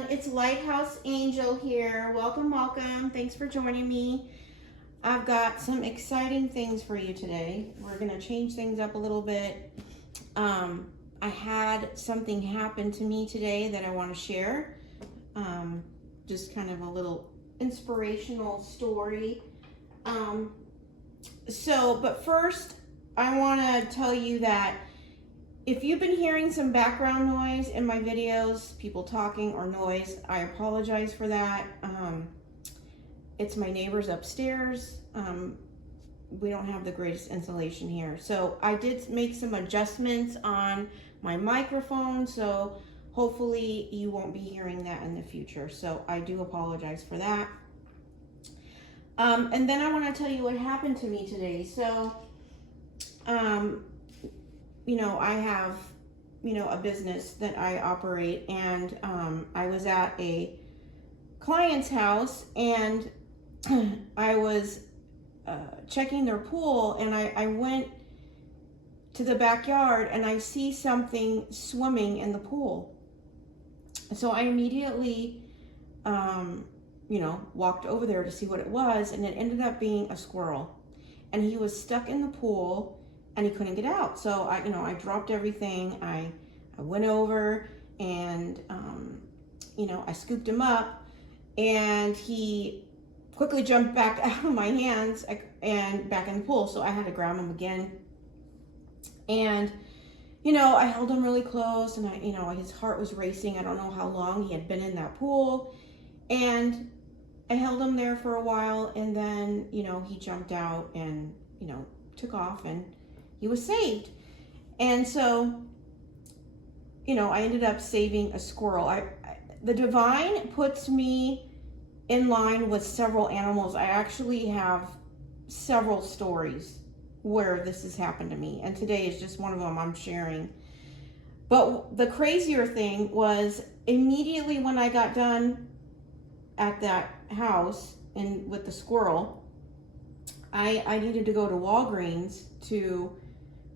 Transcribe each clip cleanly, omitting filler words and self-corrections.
everyone. It's Lighthouse Angel here. Welcome, welcome. Thanks for joining me. I've got some exciting things for you today. We're going to change things up a little bit. I had something happen to me today that I want to share. Just kind of a little inspirational story. But first, I want to tell you that if you've been hearing some background noise in my videos, people talking or noise, I apologize for that. It's my neighbors upstairs. We don't have the greatest insulation here. So I did make some adjustments on my microphone, so hopefully you won't be hearing that in the future. So I do apologize for that. And then I want to tell you what happened to me today. So, I have, a business that I operate, and I was at a client's house, and I was checking their pool, and I went to the backyard, and I see something swimming in the pool. So I immediately, walked over there to see what it was, and it ended up being a squirrel, and he was stuck in the pool, and he couldn't get out. So I dropped everything. I went over and, I scooped him up, and he quickly jumped back out of my hands and back in the pool. So I had to grab him again. And, I held him really close, and his heart was racing. I don't know how long he had been in that pool. And I held him there for a while, and then, he jumped out and, took off, and he was saved. And so, I ended up saving a squirrel. The divine puts me in line with several animals. I actually have several stories where this has happened to me, and today is just one of them I'm sharing. But the crazier thing was, immediately when I got done at that house and with the squirrel, I needed to go to Walgreens to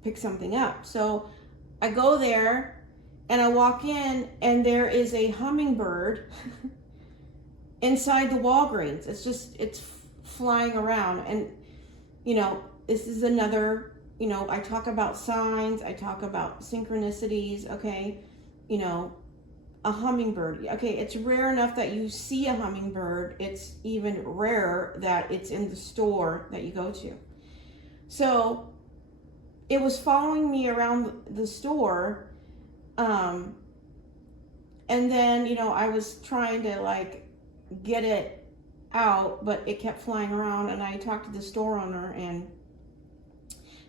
pick something up. So I go there and I walk in, and there is a hummingbird inside the Walgreens. It's flying around. And, this is another, I talk about signs, I talk about synchronicities, okay? A hummingbird. Okay, it's rare enough that you see a hummingbird. It's even rarer that it's in the store that you go to. So it was following me around the store. And then, I was trying to get it out, but it kept flying around, and I talked to the store owner, and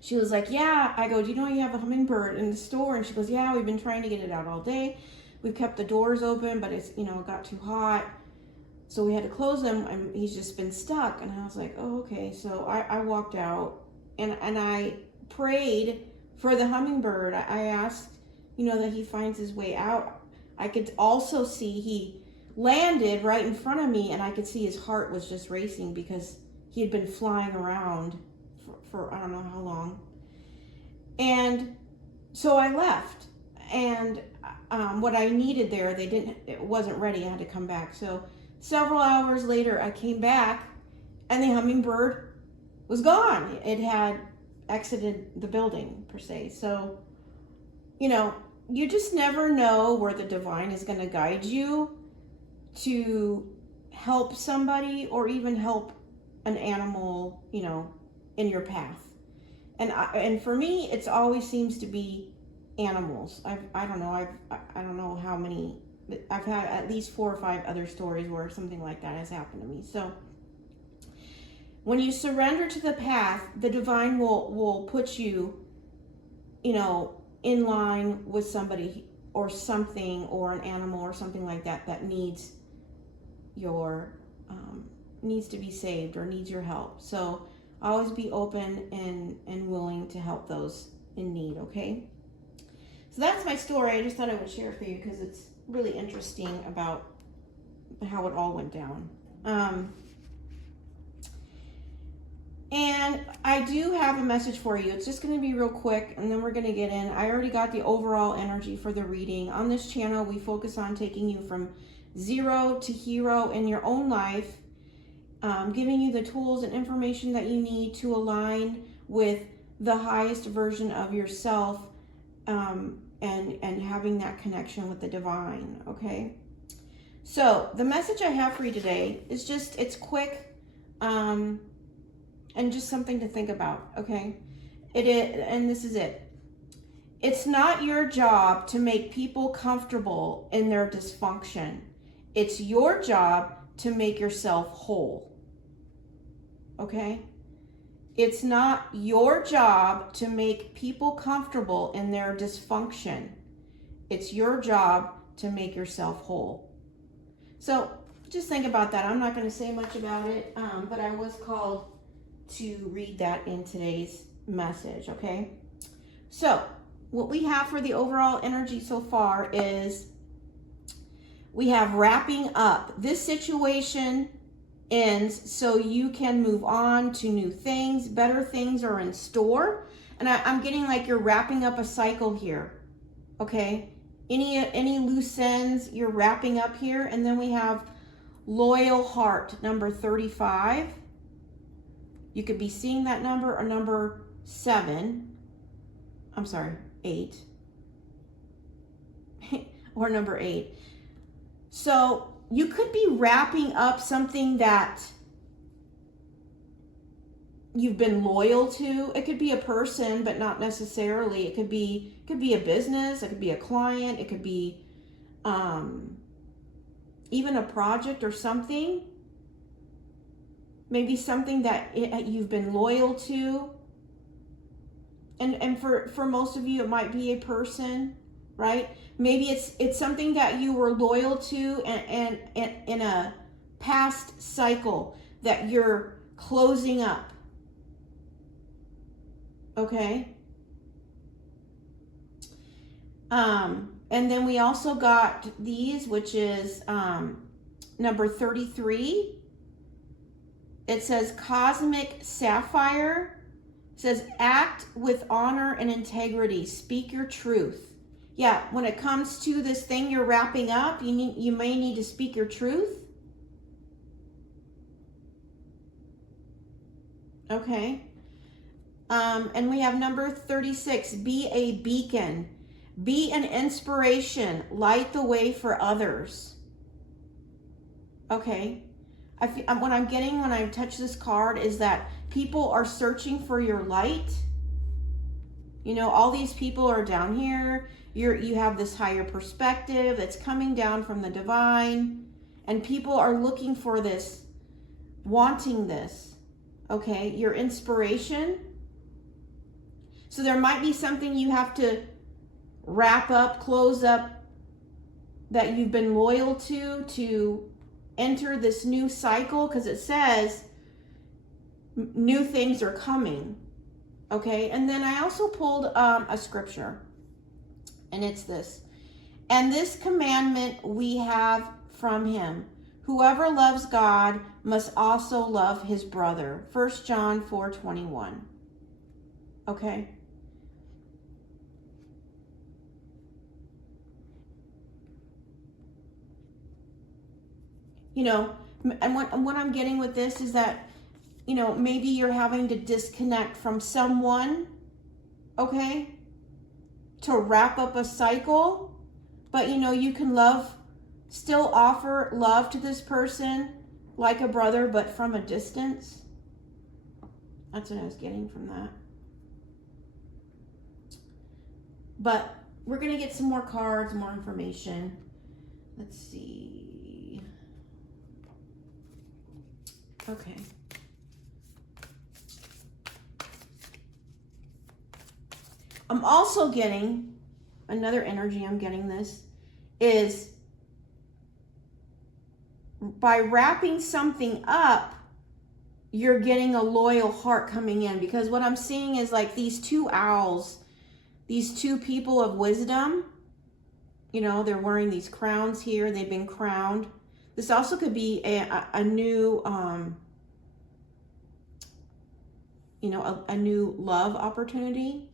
she was like, yeah. I go, do you know you have a hummingbird in the store? And she goes, yeah, we've been trying to get it out all day. We've kept the doors open, but it's, it got too hot, so we had to close them, and he's just been stuck. And I was like, oh, okay. So I walked out, and I prayed for the hummingbird. I asked, that he finds his way out. I could also see he landed right in front of me, and I could see his heart was just racing because he had been flying around for I don't know how long. And so I left, and what I needed there, it wasn't ready. I had to come back. So several hours later, I came back, and the hummingbird was gone. It had exited the building, per se. So, you just never know where the divine is going to guide you to help somebody, or even help an animal, in your path. And for me, it's always seems to be animals. I don't know how many. I've had at least 4 or 5 other stories where something like that has happened to me. So when you surrender to the path, the divine will put you, in line with somebody or something, or an animal or something like that needs needs to be saved or needs your help. So always be open and willing to help those in need, okay? So that's my story. I just thought I would share it for you because it's really interesting about how it all went down. And I do have a message for you. It's just going to be real quick, and then we're going to get in. I already got the overall energy for the reading. On this channel, we focus on taking you from zero to hero in your own life, giving you the tools and information that you need to align with the highest version of yourself, and having that connection with the divine, okay? So the message I have for you today is just, it's quick, and just something to think about, okay? It is, and this is it. It's not your job to make people comfortable in their dysfunction. It's your job to make yourself whole, okay? It's not your job to make people comfortable in their dysfunction. It's your job to make yourself whole. So just think about that. I'm not going to say much about it, but I was called to read that in today's message, okay? So what we have for the overall energy so far is we have wrapping up. This situation ends so you can move on to new things. Better things are in store. And I'm getting like you're wrapping up a cycle here, okay? Any loose ends, you're wrapping up here. And then we have loyal heart, number 35. You could be seeing that number, or number 7. I'm sorry, 8. Or number 8. So you could be wrapping up something that you've been loyal to. It could be a person, but not necessarily. It could be a business. It could be a client. It could be even a project or something. Maybe something that you've been loyal to. And for most of you, it might be a person, right? Maybe it's something that you were loyal to and in a past cycle that you're closing up. Okay? And then we also got these, which is number 33. It says cosmic sapphire. It says act with honor and integrity. Speak your truth. Yeah, when it comes to this thing you're wrapping up, you may need to speak your truth. Okay. And we have number 36, be a beacon. Be an inspiration. Light the way for others. Okay. What I'm getting when I touch this card is that people are searching for your light. You know, all these people are down here. You have this higher perspective that's coming down from the divine, and people are looking for this, wanting this. Okay, your inspiration. So there might be something you have to wrap up, close up, that you've been loyal to enter this new cycle, because it says new things are coming. Okay, and then I also pulled a scripture, and it's this. And this commandment we have from him: whoever loves God must also love his brother. 1 John 4:21. Okay. You know, and what I'm getting with this is that, you know, maybe you're having to disconnect from someone, okay, to wrap up a cycle, but you know, you can still offer love to this person like a brother, but from a distance. That's what I was getting from that. But we're going to get some more cards, more information. Let's see. Okay. I'm also getting another energy. I'm getting this is by wrapping something up, you're getting a loyal heart coming in, because what I'm seeing is like these two owls, these two people of wisdom. You know, they're wearing these crowns here. They've been crowned. This also could be a new you know, a new love opportunity,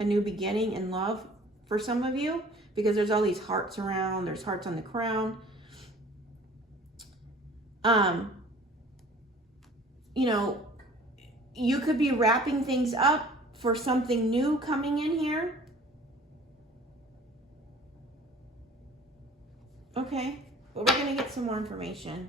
a new beginning in love for some of you, because there's all these hearts around, there's hearts on the crown. You know, you could be wrapping things up for something new coming in here. Okay, but we're going to get some more information.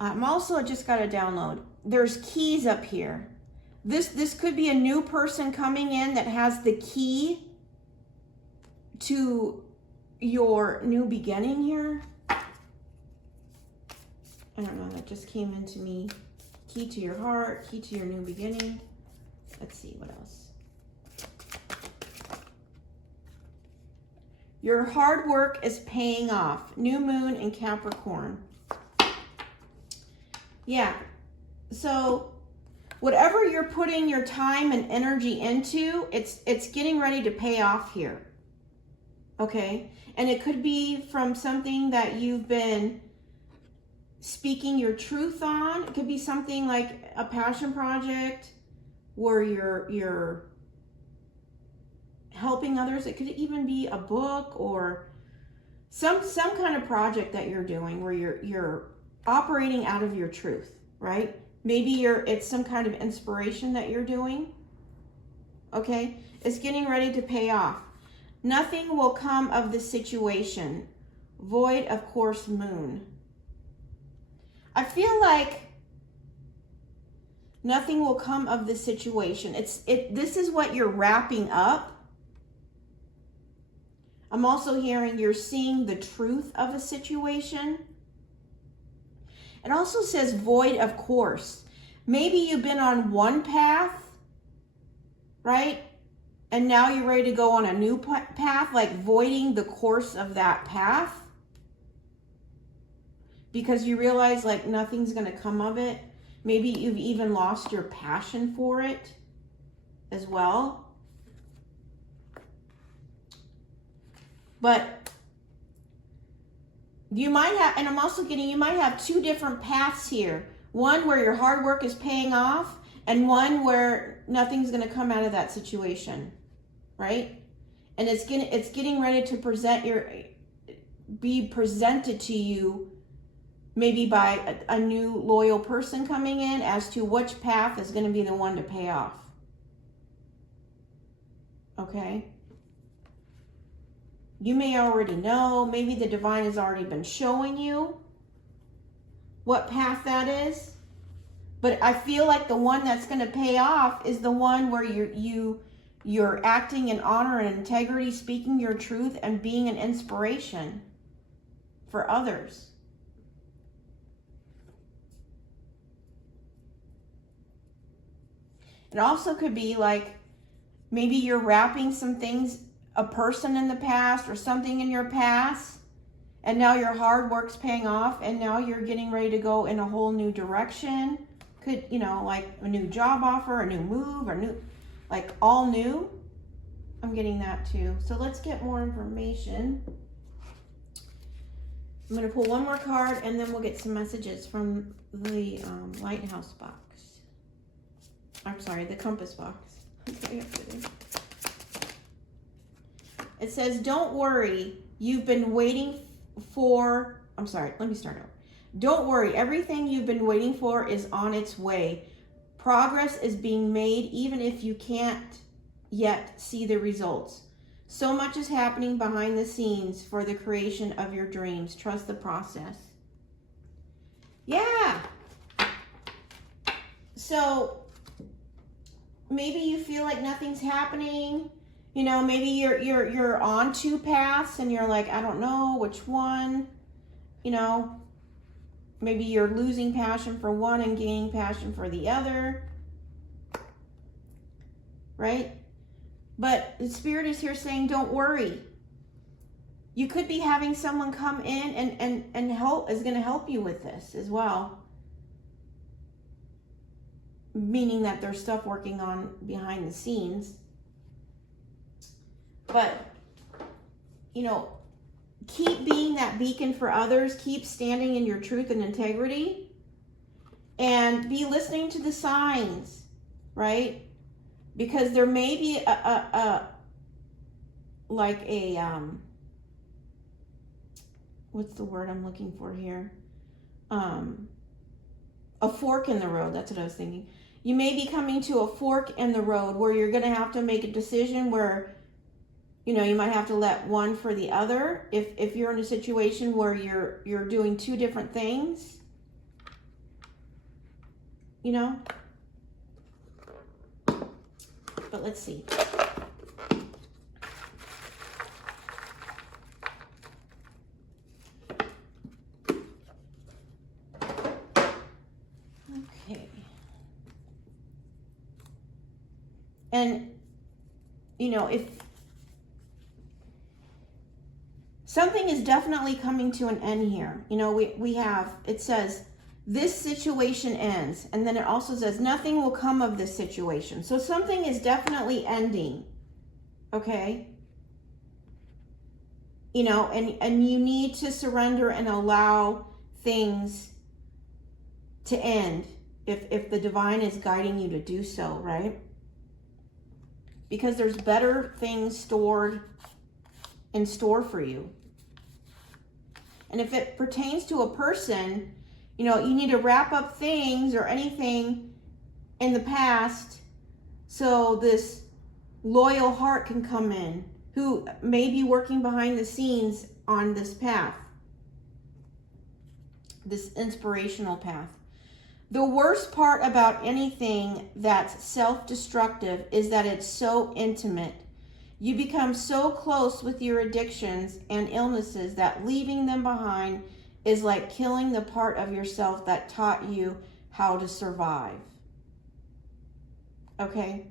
I'm also just got to download. There's keys up here. This could be a new person coming in that has the key to your new beginning here. I don't know, that just came into me. Key to your heart, key to your new beginning. Let's see, what else? Your hard work is paying off. New moon in Capricorn. Yeah, so whatever you're putting your time and energy into, it's getting ready to pay off here. Okay, and it could be from something that you've been speaking your truth on. It could be something like a passion project where you're helping others. It could even be a book or some kind of project that you're doing where you're operating out of your truth, right? Maybe it's some kind of inspiration that you're doing. Okay, it's getting ready to pay off. Nothing will come of the situation. Void of course moon. I feel like nothing will come of the situation. This is what you're wrapping up. I'm also hearing you're seeing the truth of a situation. It also says void of course. Maybe you've been on one path, right? And now you're ready to go on a new path, like voiding the course of that path. Because you realize like nothing's going to come of it. Maybe you've even lost your passion for it as well. But you might have, and I'm also getting, you might have two different paths here. One where your hard work is paying off, and one where nothing's going to come out of that situation, right? And it's getting ready to be presented to you, maybe by a new loyal person coming in, as to which path is going to be the one to pay off. Okay? You may already know, maybe the divine has already been showing you what path that is. But I feel like the one that's going to pay off is the one where you're acting in honor and integrity, speaking your truth, and being an inspiration for others. It also could be like maybe you're wrapping some things, a person in the past or something in your past, and now your hard work's paying off, and now you're getting ready to go in a whole new direction. Could, you know, like a new job offer, a new move, or new, like all new. I'm getting that too. So let's get more information. I'm going to pull one more card, and then we'll get some messages from the Lighthouse box. I'm sorry, the compass box. It says, don't worry, you've been waiting for, I'm sorry, let me start over. Don't worry, everything you've been waiting for is on its way. Progress is being made even if you can't yet see the results. So much is happening behind the scenes for the creation of your dreams. Trust the process. Yeah. So maybe you feel like nothing's happening. You know, maybe you're on two paths and you're like, I don't know which one. You know, maybe you're losing passion for one and gaining passion for the other. Right? But the Spirit is here saying, don't worry. You could be having someone come in and help, is going to help you with this as well. Meaning that there's stuff working on behind the scenes. But, you know, keep being that beacon for others. Keep standing in your truth and integrity. And be listening to the signs, right? Because there may be what's the word I'm looking for here? A fork in the road. That's what I was thinking. You may be coming to a fork in the road where you're going to have to make a decision where, you know, you might have to let one for the other. If you're in a situation where you're doing two different things, you know. But let's see. Okay. And, you know, if something is definitely coming to an end here, you know, we have, it says, this situation ends. And then it also says, nothing will come of this situation. So something is definitely ending. Okay? You know, and you need to surrender and allow things to end if the divine is guiding you to do so, right? Because there's better things in store for you. And if it pertains to a person, you know, you need to wrap up things or anything in the past so this loyal heart can come in who may be working behind the scenes on this path, this inspirational path. The worst part about anything that's self-destructive is that it's so intimate. You become so close with your addictions and illnesses that leaving them behind is like killing the part of yourself that taught you how to survive. Okay?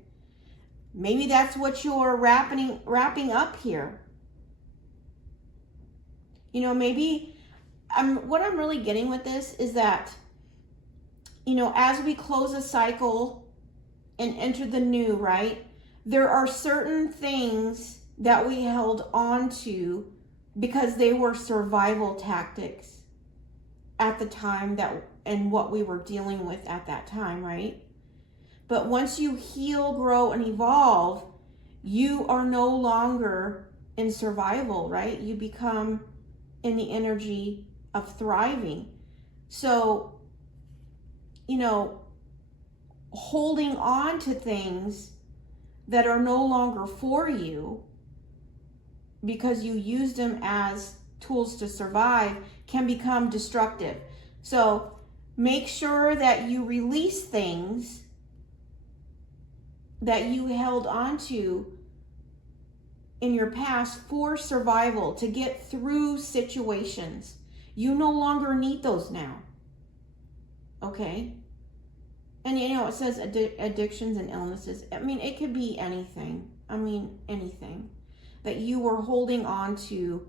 Maybe that's what you're wrapping up here. You know, maybe what I'm really getting with this is that, you know, as we close a cycle and enter the new, right? There are certain things that we held on to because they were survival tactics at the time and what we were dealing with at that time, right? But once you heal, grow, and evolve, you are no longer in survival, right? You become in the energy of thriving. So, you know, holding on to things that are no longer for you because you used them as tools to survive can become destructive. So make sure that you release things that you held on to in your past for survival, to get through situations. You no longer need those now. Okay? And you know, it says addictions and illnesses. I mean, it could be anything. I mean, anything that you were holding on to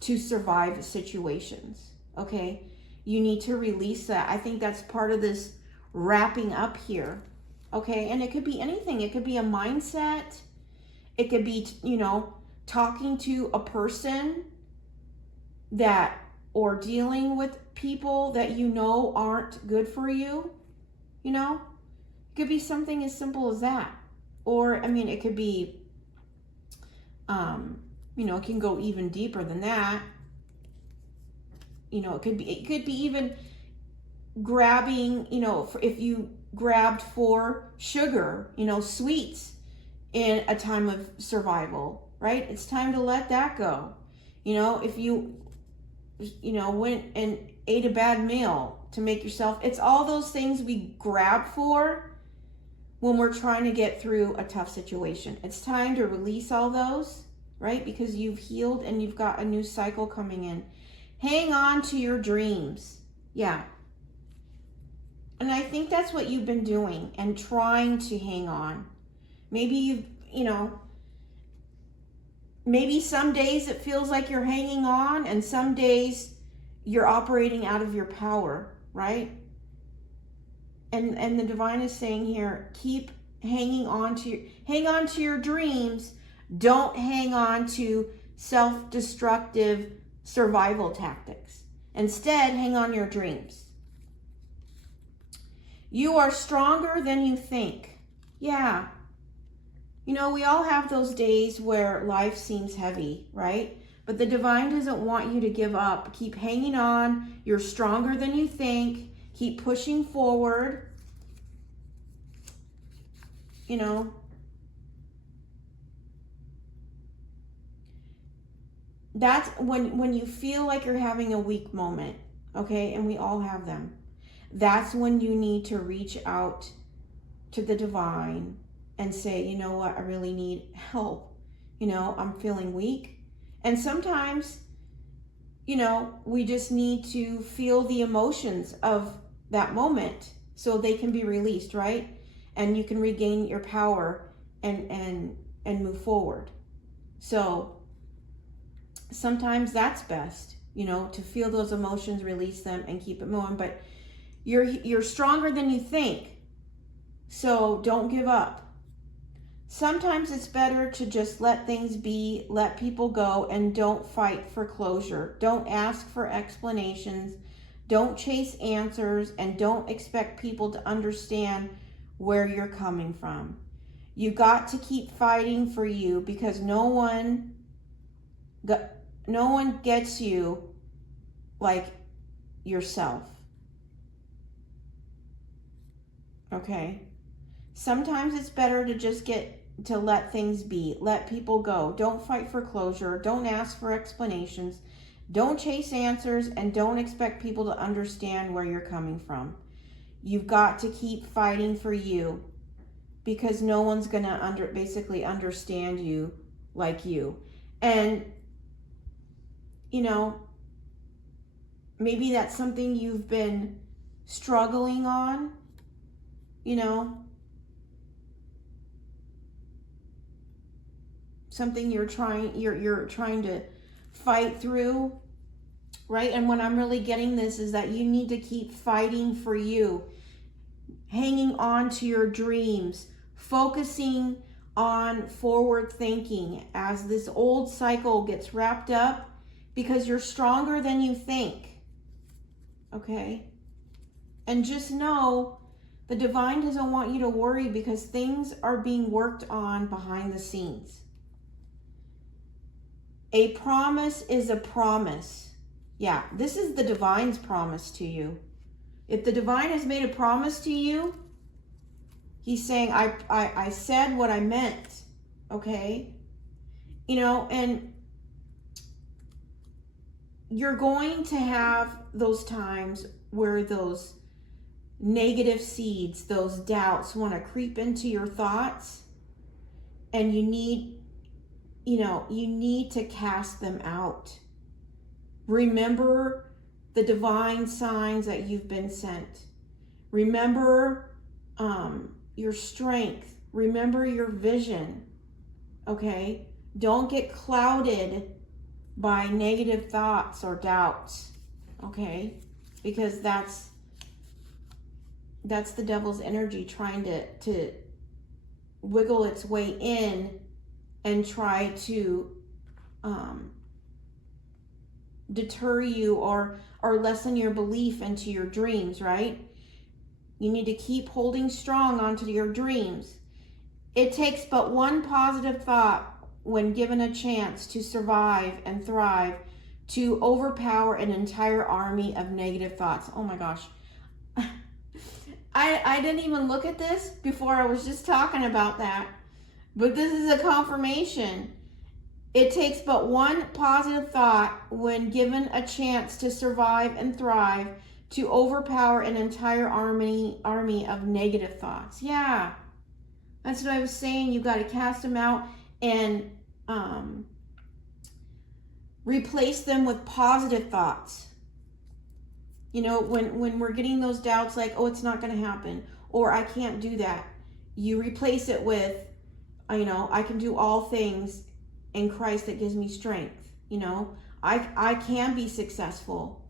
survive situations. Okay? You need to release that. I think that's part of this wrapping up here. Okay? And it could be anything. It could be a mindset. It could be, you know, talking to a person or dealing with people that you know aren't good for you. You know, it could be something as simple as that. Or, I mean, it could be, you know, it can go even deeper than that. You know, it could be even grabbing, you know, if you grabbed for sugar, you know, sweets in a time of survival, right? It's time to let that go. You know, if you know, went and ate a bad meal to make yourself, it's all those things we grab for when we're trying to get through a tough situation. It's time to release all those, right? Because you've healed and you've got a new cycle coming in. Hang on to your dreams. Yeah. And I think that's what you've been doing and trying to hang on. Maybe you know, maybe some days it feels like you're hanging on and some days you're operating out of your power, right? And the divine is saying here, keep hang on to your dreams. Don't hang on to self-destructive survival tactics. Instead, hang on your dreams. You are stronger than you think. Yeah. You know, we all have those days where life seems heavy, right? But the divine doesn't want you to give up. Keep hanging on. You're stronger than you think. Keep pushing forward. You know, that's when you feel like you're having a weak moment, okay? And we all have them. That's when you need to reach out to the divine and say, you know what, I really need help. You know, I'm feeling weak. And sometimes, you know, we just need to feel the emotions of that moment so they can be released, right? And you can regain your power and move forward. So sometimes that's best, you know, to feel those emotions, release them, and keep it moving. But you're stronger than you think. So don't give up. Sometimes it's better to just let things be, let people go, and don't fight for closure. Don't ask for explanations. Don't chase answers, and don't expect people to understand where you're coming from. You got to keep fighting for you, because no one gets you like yourself. Okay? Sometimes it's better to just let things be. Let people go. Don't fight for closure. Don't ask for explanations. Don't chase answers, and don't expect people to understand where you're coming from. You've got to keep fighting for you, because no one's going to basically understand you like you. And, you know, maybe that's something you've been struggling on, you know, something you're trying to fight through, right? And what I'm really getting this is that you need to keep fighting for you, hanging on to your dreams, focusing on forward thinking as this old cycle gets wrapped up, because you're stronger than you think. Okay? And just know the divine doesn't want you to worry, because things are being worked on behind the scenes. A promise is a promise. Yeah, this is the divine's promise to you. If the divine has made a promise to you, he's saying, I said what I meant. Okay? You know, and you're going to have those times where those negative seeds, those doubts want to creep into your thoughts, and you need to cast them out. Remember the divine signs that you've been sent. Remember your strength. Remember your vision. Okay? Don't get clouded by negative thoughts or doubts. Okay? Because that's the devil's energy trying to wiggle its way in and try to deter you or lessen your belief into your dreams, right? You need to keep holding strong onto your dreams. It takes but one positive thought, when given a chance to survive and thrive, to overpower an entire army of negative thoughts. Oh my gosh. I didn't even look at this before. I was just talking about that. But this is a confirmation. It takes but one positive thought, when given a chance to survive and thrive, to overpower an entire army of negative thoughts. Yeah, that's what I was saying. You got to cast them out and replace them with positive thoughts. You know, when we're getting those doubts like, oh, it's not going to happen, or I can't do that, you replace it with, you know, I can do all things in Christ that gives me strength. You know, I can be successful.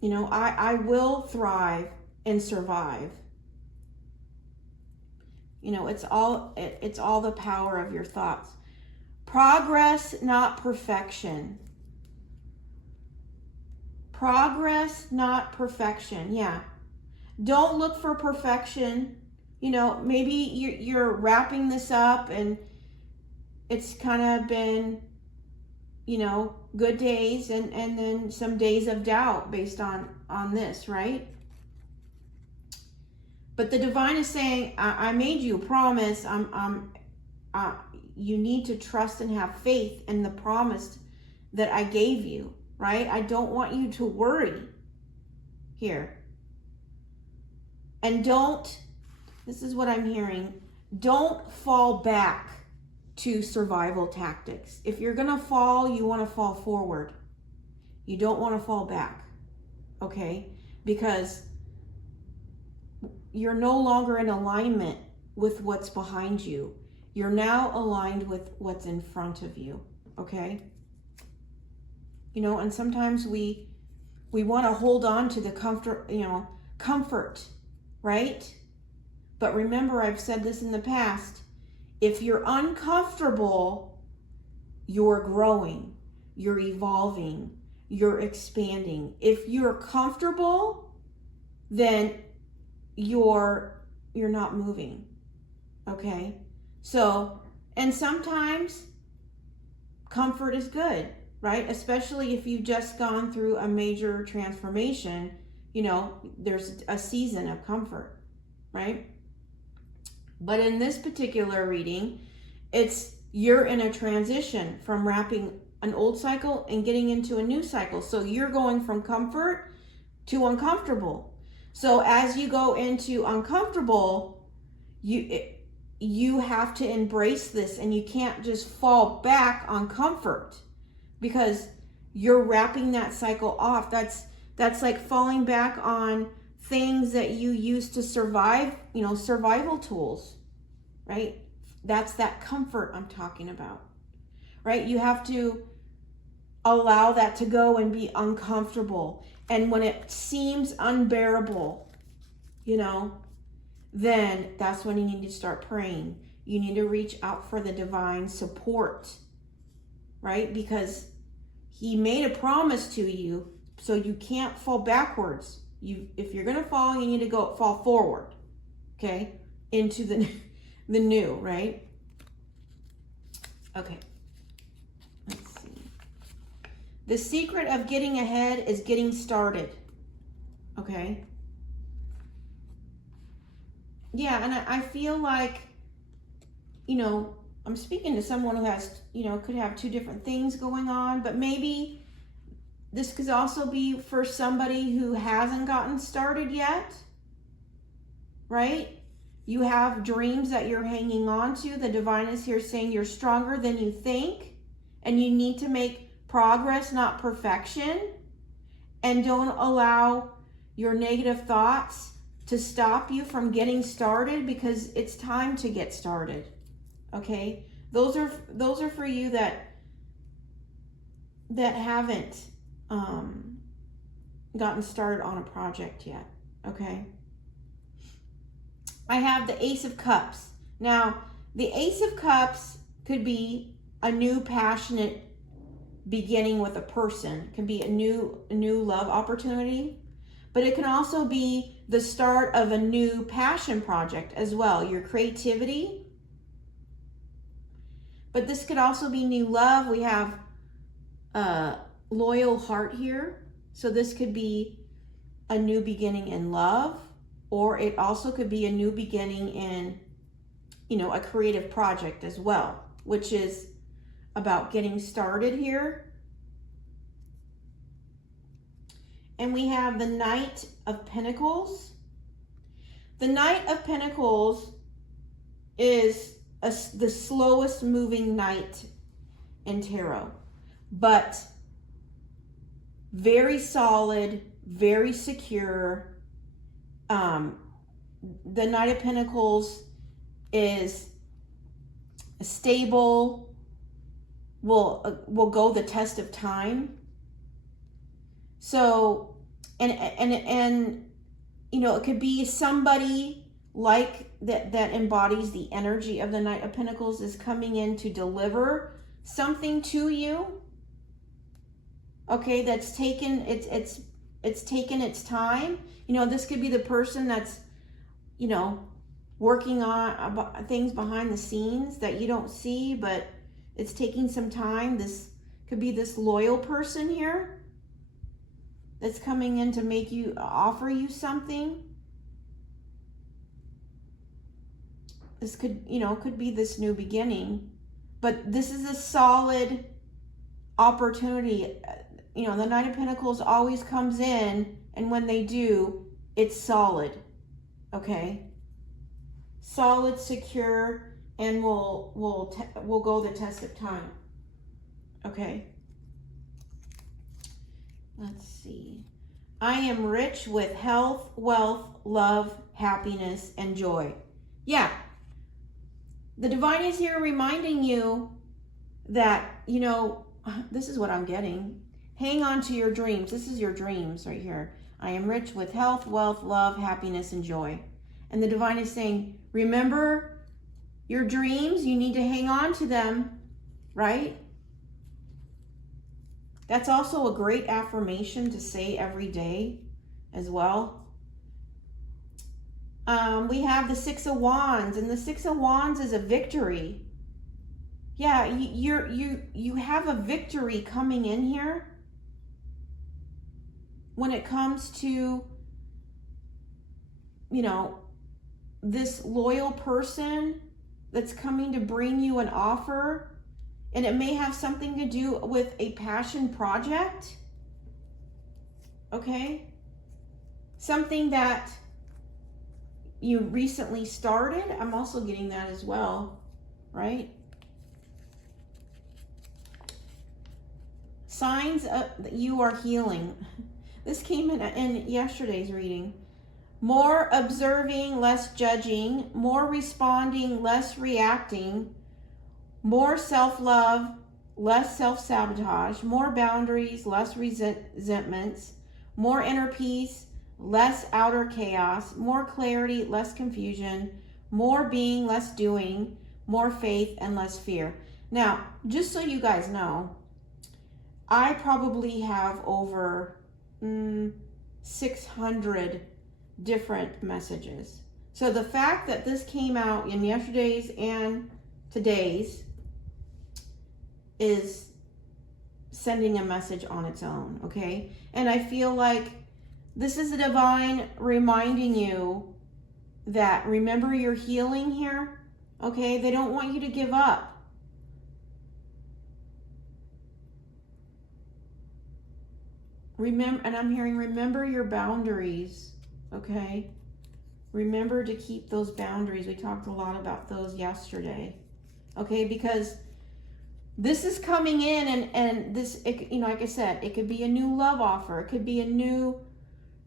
You know, I will thrive and survive. You know, it's all the power of your thoughts. Progress, not perfection. Progress, not perfection. Yeah. Don't look for perfection. You know, maybe you're wrapping this up and it's kind of been, you know, good days and then some days of doubt based on this, right? But the divine is saying, I made you a promise. You need to trust and have faith in the promise that I gave you, right? I don't want you to worry here. And this is what I'm hearing, don't fall back to survival tactics. If you're going to fall, you want to fall forward. You don't want to fall back, okay? Because you're no longer in alignment with what's behind you. You're now aligned with what's in front of you, okay? You know, and sometimes we want to hold on to the comfort, right? But remember, I've said this in the past, if you're uncomfortable, you're growing, you're evolving, you're expanding. If you're comfortable, then you're not moving, okay? So, and sometimes comfort is good, right? Especially if you've just gone through a major transformation, you know, there's a season of comfort, right? But in this particular reading, you're in a transition from wrapping an old cycle and getting into a new cycle. So you're going from comfort to uncomfortable. So as you go into uncomfortable, you have to embrace this, and you can't just fall back on comfort because you're wrapping that cycle off. That's like falling back on things that you used to survive, you know, survival tools, right? That's that comfort I'm talking about, right? You have to allow that to go and be uncomfortable. And when it seems unbearable, you know, then that's when you need to start praying. You need to reach out for the divine support, right? Because he made a promise to you, so you can't fall backwards. If you're going to fall, you need to fall forward, okay? Into the new, right? Okay. Let's see. The secret of getting ahead is getting started, okay? Yeah, and I feel like, you know, I'm speaking to someone who has, you know, could have two different things going on, but maybe this could also be for somebody who hasn't gotten started yet, right? You have dreams that you're hanging on to. The divine is here saying you're stronger than you think, and you need to make progress, not perfection. And don't allow your negative thoughts to stop you from getting started, because it's time to get started. Okay? Those are for you that haven't gotten started on a project yet. Okay? I have the Ace of Cups. Now, the Ace of Cups could be a new passionate beginning with a person. It can be a new love opportunity, but it can also be the start of a new passion project as well, your creativity. But this could also be new love. We have a loyal heart here. So this could be a new beginning in love, or it also could be a new beginning in, you know, a creative project as well, which is about getting started here. And we have the Knight of Pentacles. The Knight of Pentacles is the slowest moving knight in tarot, but very solid, very secure. The Knight of Pentacles is stable, will go the test of time. So, and you know, it could be somebody like that embodies the energy of the Knight of Pentacles, is coming in to deliver something to you, okay, that's taken, it's taken its time. You know, this could be the person that's, you know, working on things behind the scenes that you don't see, but it's taking some time. This could be this loyal person here that's coming in to make you, offer you something. This could, you know, could be this new beginning, but this is a solid opportunity. You know, the Knight of Pentacles always comes in, and when they do, it's solid, okay? Solid, secure, and will go the test of time, okay? Let's see. I am rich with health, wealth, love, happiness, and joy. Yeah. The divine is here reminding you that, you know, this is what I'm getting. Hang on to your dreams. This is your dreams right here. I am rich with health, wealth, love, happiness, and joy. And the divine is saying, remember your dreams. You need to hang on to them, right? That's also a great affirmation to say every day as well. We have the Six of Wands, and the Six of Wands is a victory. Yeah, you have a victory coming in here when it comes to, you know, this loyal person that's coming to bring you an offer, and it may have something to do with a passion project, okay? Something that you recently started. I'm also getting that as well, right? Signs that you are healing. This came in yesterday's reading. More observing, less judging. More responding, less reacting. More self-love, less self-sabotage. More boundaries, less resentments. More inner peace, less outer chaos. More clarity, less confusion. More being, less doing. More faith, and less fear. Now, just so you guys know, I probably have over 600 different messages. So the fact that this came out in yesterday's and today's is sending a message on its own, okay? And I feel like this is the divine reminding you that remember your healing here, okay? They don't want you to give up. Remember, and I'm hearing remember your boundaries, okay? Remember to keep those boundaries. We talked a lot about those yesterday, okay? Because this is coming in, and this, you know, like I said, it could be a new love offer. It could be a new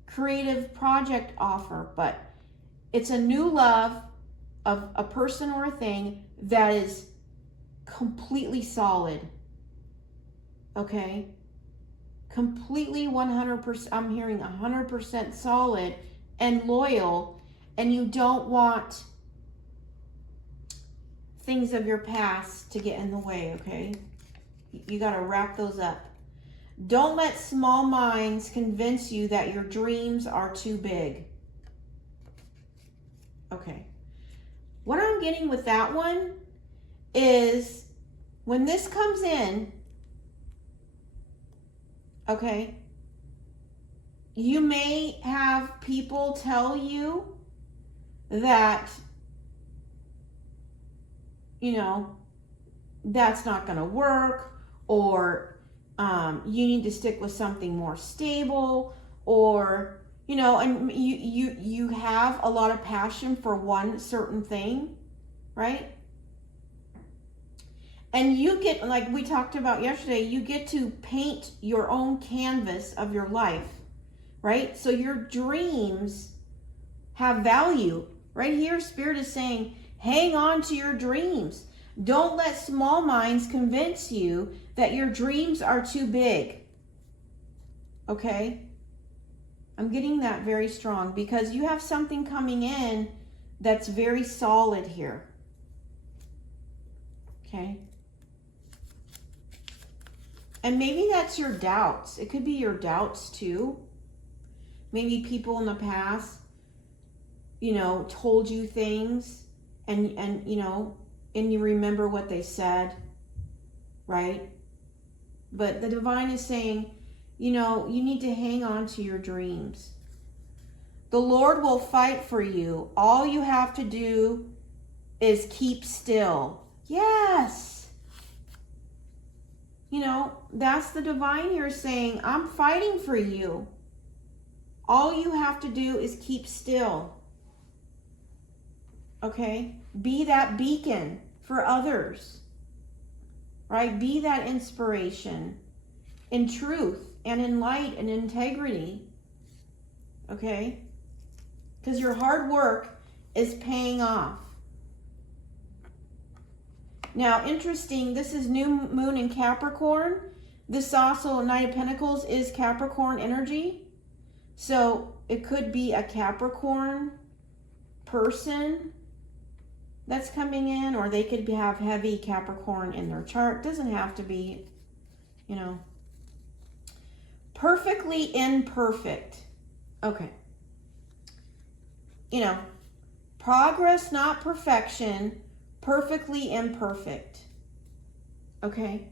creative project offer, but it's a new love of a person or a thing that is completely solid, okay? Completely 100%, I'm hearing 100% solid and loyal, and you don't want things of your past to get in the way, okay? You got to wrap those up. Don't let small minds convince you that your dreams are too big. Okay. What I'm getting with that one is when this comes in, okay, you may have people tell you that, you know, that's not going to work, or you need to stick with something more stable, or, you know, and you have a lot of passion for one certain thing, right? And you get, like we talked about yesterday, you get to paint your own canvas of your life, right? So your dreams have value. Right here, Spirit is saying, hang on to your dreams. Don't let small minds convince you that your dreams are too big. Okay? I'm getting that very strong because you have something coming in that's very solid here. Okay? And maybe that's your doubts. It could be your doubts too. Maybe people in the past, told you things and you remember what they said, right? But the divine is saying, you need to hang on to your dreams. The Lord will fight for you. All you have to do is keep still. Yes. That's the divine here saying, I'm fighting for you. All you have to do is keep still. Okay? Be that beacon for others. Right? Be that inspiration in truth and in light and integrity. Okay? Because your hard work is paying off. Now, interesting, this is new moon in Capricorn. This also, Knight of Pentacles, is Capricorn energy. So it could be a Capricorn person that's coming in, or they could have heavy Capricorn in their chart. Doesn't have to be, perfectly imperfect. Okay. Progress, not perfection. Perfectly imperfect. Okay?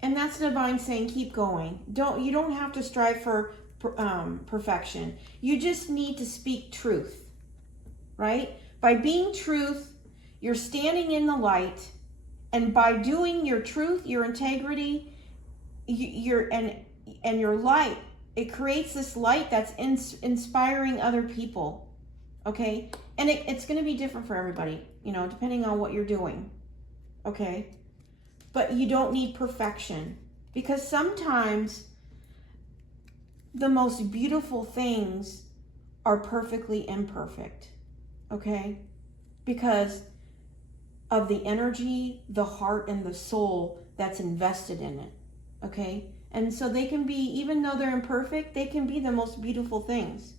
And that's the divine saying, keep going. You don't have to strive for perfection. You just need to speak truth. Right? By being truth, you're standing in the light, and by doing your truth, your integrity, your light, it creates this light that's inspiring other people. Okay? And it's going to be different for everybody, depending on what you're doing. Okay? But you don't need perfection, because sometimes the most beautiful things are perfectly imperfect. Okay? Because of the energy, the heart, and the soul that's invested in it. Okay? And so they can be, even though they're imperfect, they can be the most beautiful things.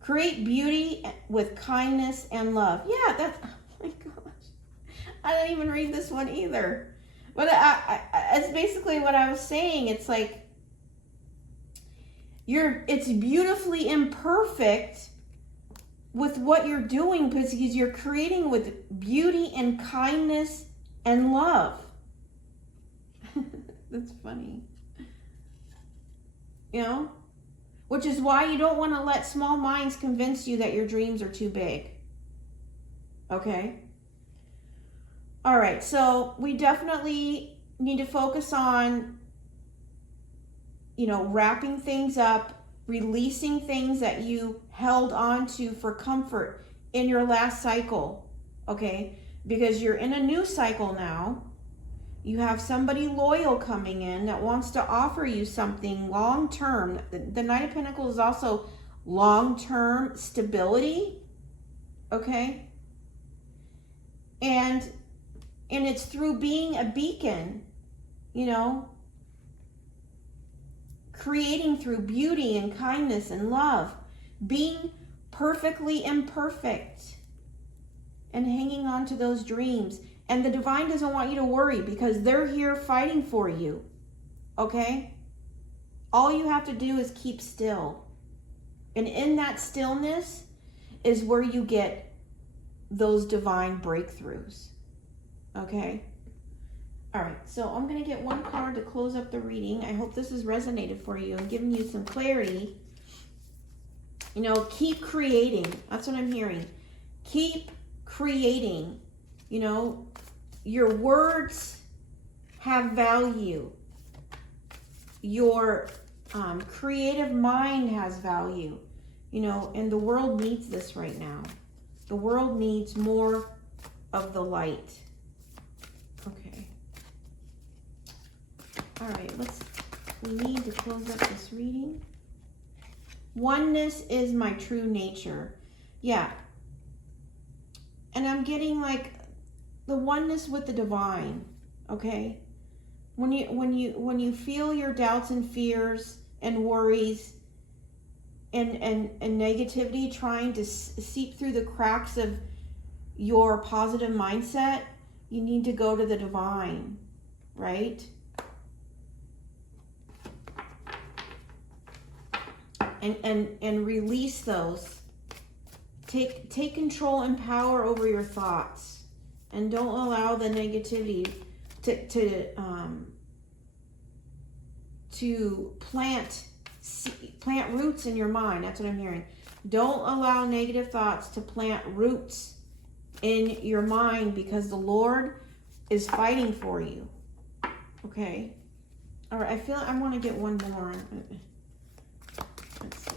Create beauty with kindness and love. Yeah, that's, oh my gosh. I didn't even read this one either. But it's basically what I was saying. It's like, it's beautifully imperfect with what you're doing, because you're creating with beauty and kindness and love. That's funny. Which is why you don't want to let small minds convince you that your dreams are too big. Okay? All right, so we definitely need to focus on, wrapping things up, releasing things that you held on to for comfort in your last cycle. Okay? Because you're in a new cycle now. You have somebody loyal coming in that wants to offer you something long-term. The Knight of Pentacles is also long-term stability. Okay? And it's through being a beacon, creating through beauty and kindness and love, being perfectly imperfect and hanging on to those dreams. And the divine doesn't want you to worry, because they're here fighting for you. Okay? All you have to do is keep still. And in that stillness is where you get those divine breakthroughs. Okay? All right, so I'm going to get one card to close up the reading. I hope this has resonated for you and given you some clarity. Keep creating. That's what I'm hearing. Keep creating. Your words have value. Your creative mind has value. And the world needs this right now. The world needs more of the light. Okay. All right, we need to close up this reading. Oneness is my true nature. Yeah. And I'm getting like the oneness with the divine. Okay? When you feel your doubts and fears and worries and negativity trying to seep through the cracks of your positive mindset, you need to go to the divine. right? And release those. Take control and power over your thoughts, and don't allow the negativity to plant roots in your mind. That's what I'm hearing. Don't allow negative thoughts to plant roots in your mind, because the Lord is fighting for you. Okay. All right. I feel I want to get one more. Let's see.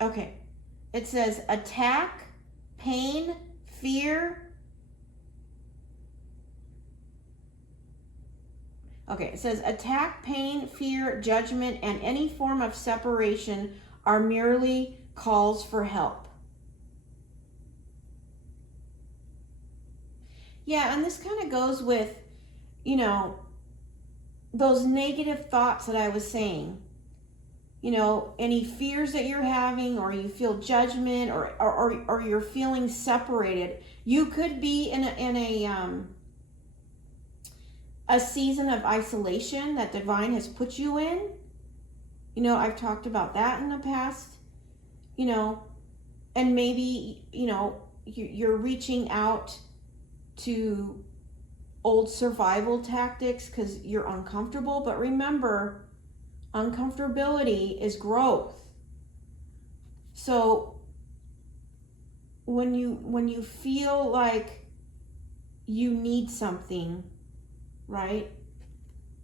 Okay. It says attack, pain, fear. Okay, it says attack, pain, fear, judgment, and any form of separation are merely calls for help. Yeah, and this kind of goes with, you know, those negative thoughts that I was saying. You know, any fears that you're having, or you feel judgment, or you're feeling separated. You could be in a season of isolation that divine has put you in. You know, I've talked about that in the past. You know, and maybe, you know, you're reaching out to old survival tactics because you're uncomfortable. But remember, uncomfortability is growth. So when you feel like you need something, right?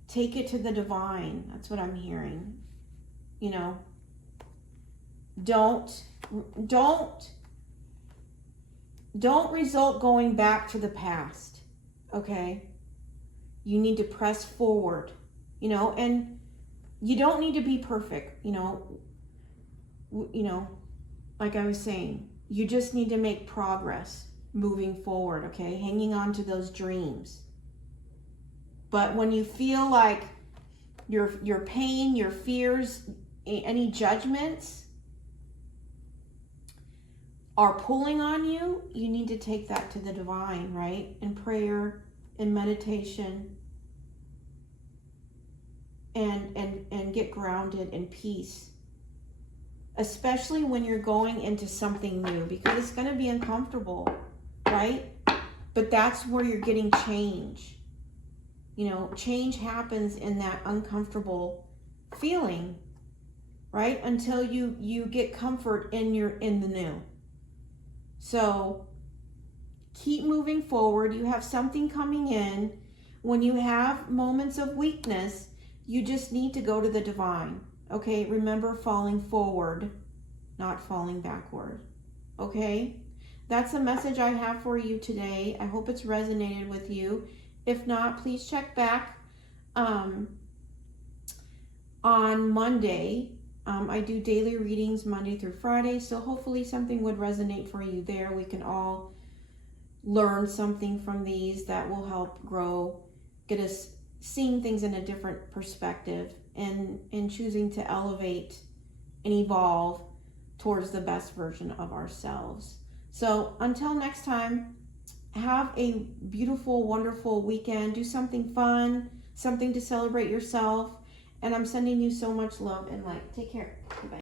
Take it to the divine. That's what I'm hearing. You know, don't result going back to the past. Okay? You need to press forward, you know, and you don't need to be perfect, you know, like I was saying, you just need to make progress moving forward, okay? Hanging on to those dreams. But when you feel like your pain, your fears, any judgments are pulling on you, you need to take that to the divine, right? In prayer, in meditation, and get grounded in peace. Especially when you're going into something new, because it's going to be uncomfortable, right? But that's where you're getting change. You know, change happens in that uncomfortable feeling, right? Until you get comfort in the new. So keep moving forward. You have something coming in. When you have moments of weakness, you just need to go to the divine. Okay, remember, falling forward, not falling backward. Okay, that's the message I have for you today. I hope it's resonated with you. If not, please check back on Monday. I do daily readings Monday through Friday, so hopefully something would resonate for you there. We can all learn something from these that will help grow, get us seeing things in a different perspective, and choosing to elevate and evolve towards the best version of ourselves. So until next time, have a beautiful, wonderful weekend. Do something fun, something to celebrate yourself. And I'm sending you so much love and light. Take care. Bye-bye.